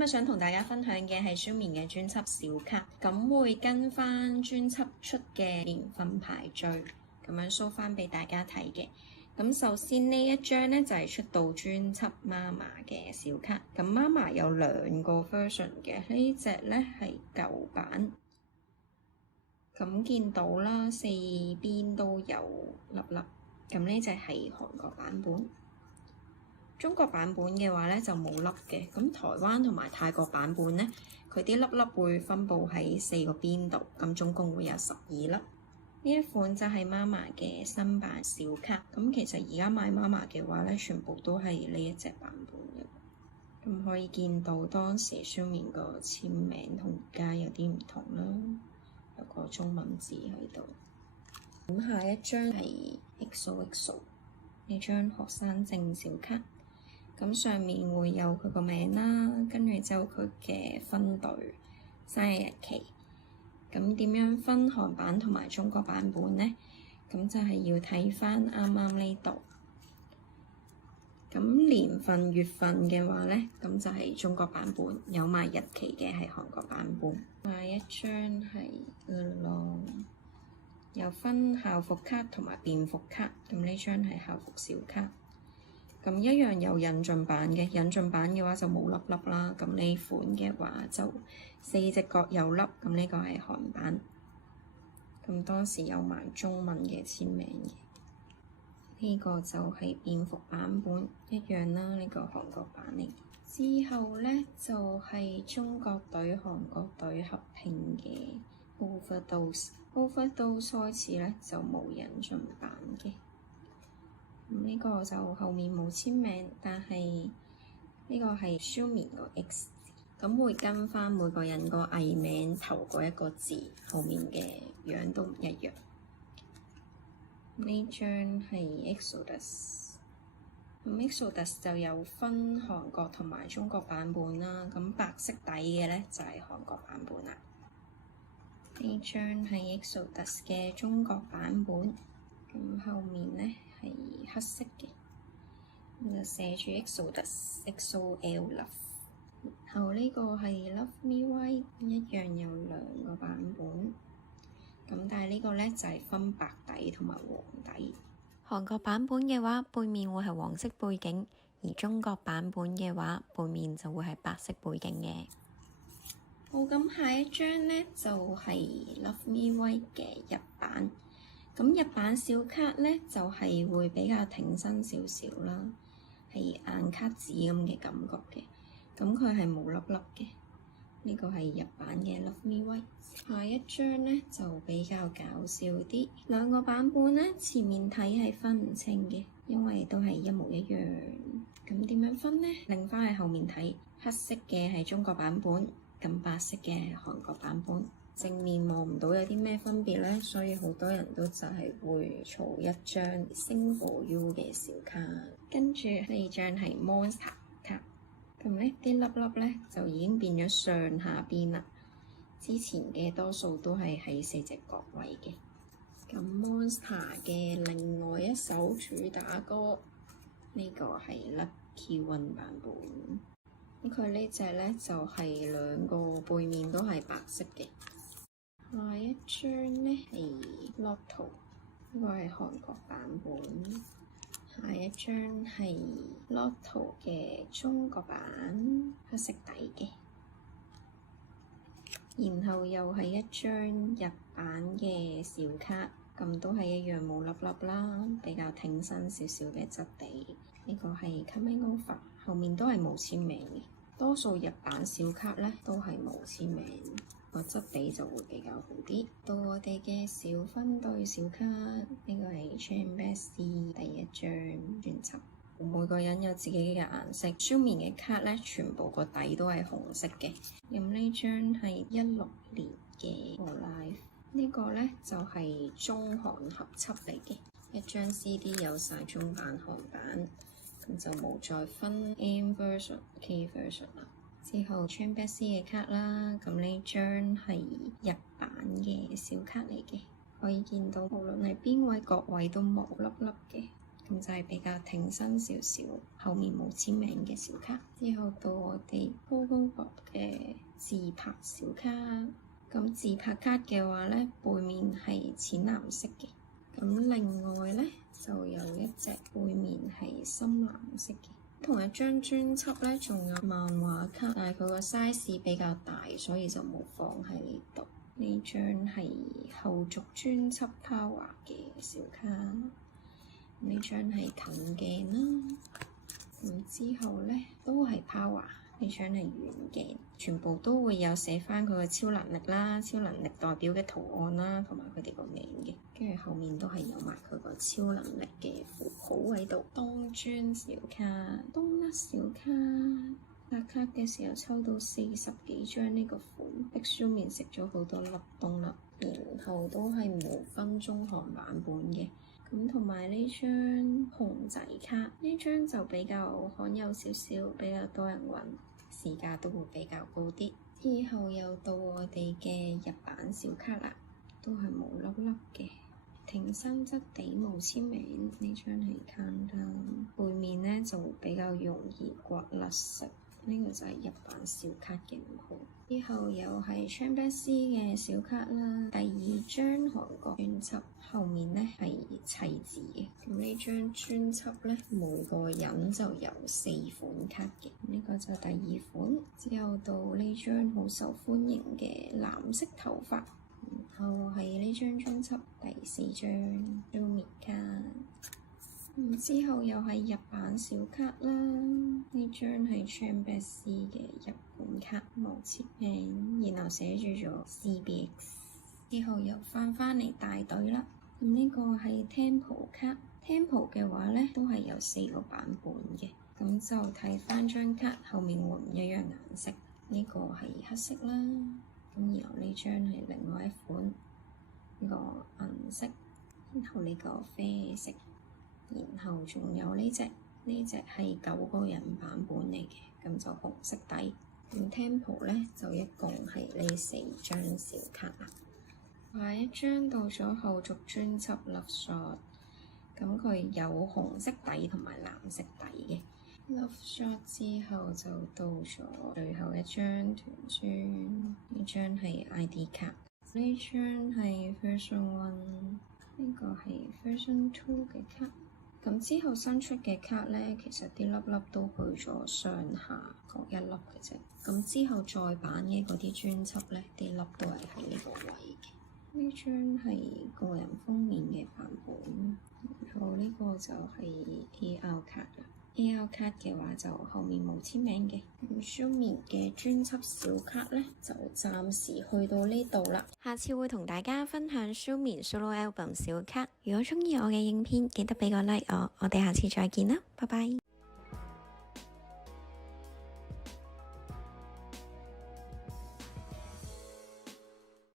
今日想同大家分享嘅係書面嘅專輯小卡，咁會跟翻專輯出嘅年份排序，咁樣 show 翻俾大家睇嘅。咁首先呢一張呢，就係出道專輯媽媽嘅小卡，咁媽媽有兩個 version 嘅，呢隻呢係舊版，咁見到啦，四邊都有粒粒，咁呢隻係韓國版本。中國版本嘅話咧就冇粒嘅，咁台灣同埋泰國版本咧，佢啲粒粒會分佈喺四個邊度，咁總共會有12粒。呢一款就係媽媽嘅新版小卡，咁其實而家買媽媽嘅話咧，全部都係呢一隻版本嘅。咁可以見到當時上面個簽名同而家有啲唔同啦，有個中文字喺度。咁下一張係 XOXO 呢張學生證小卡。咁上面會有佢個名啦，跟住之後佢嘅分隊、生日日期。咁點樣分韓版同埋中國版本呢？咁就係要睇返啱啱呢度。咁年份、月份嘅話呢，咁就係中國版本，有埋日期嘅係韓國版本。下一張係有分校服卡同埋便服卡。咁呢張係校服小卡。咁一樣有引進版嘅，引進版嘅話就冇粒粒啦。咁呢款嘅話就4隻角有粒，咁呢個係韓版。咁當時有埋中文嘅簽名嘅。呢個就係便服版本一樣啦，呢個韓國版嚟。之後咧就係中國隊、韓國隊合併嘅 Overdose 開始咧就冇引進版嘅。呢個就後面冇簽名，但係呢個係書面個 X 字，咁會跟翻每個人個藝名頭嗰一個字，後面嘅樣都唔一樣。呢張係 EXODUS， 咁 EXODUS 就有分韓國同埋中國版本啦，咁白色底嘅咧就係韓國版本啦。呢張係 EXODUS 嘅中國版本，咁後面咧係黑色嘅，就寫住 EXODUS XOL Love。然後呢個係 Love Me White， 一樣有兩個版本。咁但係呢個咧就係分白底同埋黃底。韓國版本嘅話，背面會係黃色背景，而中國版本嘅話，背面就會係白色背景嘅。好，咁下一張咧就係 Love Me White 嘅日版。咁日版小卡咧就係會比較挺身少少啦，係硬卡紙咁嘅感覺嘅。咁佢係冇粒粒嘅。呢個係日版嘅 Love Me White。下一張咧就比較搞笑啲，兩個版本咧前面睇係分唔清嘅，因為都係一模一樣。咁點樣分呢？擰翻去後面睇，黑色嘅係中國版本，咁白色嘅係韓國版本。正面望唔到有啲咩分別咧，所以好多人都就係會儲一張 Sing For You 嘅小卡。跟住呢張係 Monster 卡，咁咧啲粒粒咧就已經變咗上下邊啦。之前嘅多數都係喺4隻角位嘅。咁 Monster 嘅另外一首主打歌，呢個係 Lucky One 版本。咁佢呢隻咧就係兩個背面都係白色嘅。下一張咧係 Lotto， 呢個係韓國版本。下一張係 Lotto 嘅中國版，黑色底嘅。然後又係一張日版嘅小卡，咁都係一樣冇粒粒啦，比較挺身少少嘅質地。呢個係 Coming Over， 後面都係冇簽名嘅。多數日版小卡咧都係冇簽名，個質地就會比較好啲。到我哋嘅小分隊小卡，呢個係 Chanbest 第一張專輯。每個人有自己嘅顏色，書面嘅卡咧，全部個底都係紅色嘅。咁呢張係16年嘅 Alive， 呢個咧就係中韓合輯嚟嘅，一張 CD 有晒中版、韓版，咁就冇再分 M version、K version 啦。之後 Chanbest 嘅卡啦，咁呢張係日版嘅小卡嚟嘅，可以見到無論係邊位角位都冇粒粒嘅。咁就係比較挺身少少，後面冇簽名嘅小卡。之後到我哋高高薄嘅自拍小卡。咁自拍卡嘅話咧，背面係淺藍色嘅。咁另外咧就有一隻背面係深藍色嘅。同一張專輯咧，仲有漫畫卡，但係佢個 size 比較大，所以就冇放喺呢度。呢張係後續專輯 Power 嘅小卡，呢張係近鏡啦。咁之後咧都係 Power，呢張係遠鏡，全部都會有寫翻佢嘅超能力啦、超能力代表嘅圖案啦，同埋佢哋個名嘅。跟住後面都係有埋佢個超能力嘅符號喺度。當專小卡、冬甩小卡，發卡嘅時候抽到40幾張呢個款，碧書面食咗好多粒冬甩，然後都係無分中韓版本嘅。咁同埋呢張熊仔卡，呢張就比較罕有少少，比較多人揾，市價都會比較高啲。之後又到我哋嘅日版小卡啦，都係冇粒粒嘅。挺身質地冇簽名，呢張係 Countdown，背面呢就比較容易刮甩色，呢個就係日版小卡嘅唔好。之後又係 Chanback's 嘅小卡啦，第二張韓國專輯，後面呢係齊字嘅。咁呢張專輯呢，每個人就有4款卡嘅，呢個就第二款。之後到呢張好受歡迎嘅藍色頭髮。然後係呢張專輯第4張 Zoomy 卡，之後又係日版小卡啦，呢張係 Chanback's 嘅日本卡，冇簽名，然後寫住咗 CBX。之後又翻嚟大隊啦，咁呢個係 Temple 卡，Temple 嘅話咧都係有4個版本嘅，咁就睇翻張卡後面會唔一樣顏色，呢個係黑色啦。咁然後呢張係另外一款，呢個銀色，然後呢個啡色，然後仲有呢隻係9個人版本嚟嘅，咁就紅色底。咁 Temple 咧就一共係呢4張小卡啦。下一張到咗後續專輯 Love Shot， 咁佢有紅色底同埋藍色底嘅。Love Shot 之後就到咗最後一張團專，呢張係 ID 卡，呢張係 Version 1，呢個係 Version 2嘅卡。咁之後新出嘅卡咧，其實啲粒粒都去咗上下各一粒嘅啫。咁之後再版嘅嗰啲專輯咧，啲粒都係喺呢個位嘅。呢張係個人封面嘅版本，然後呢個就係 AR 卡啦。AR 卡嘅話就後面冇簽名嘅。咁 Zoomy 嘅專輯小卡咧就暫時去到呢度啦。下次會同大家分享 Zoomy Solo Album 小卡。如果鍾意我嘅影片，記得畀個 like我哋下次再見啦，拜拜。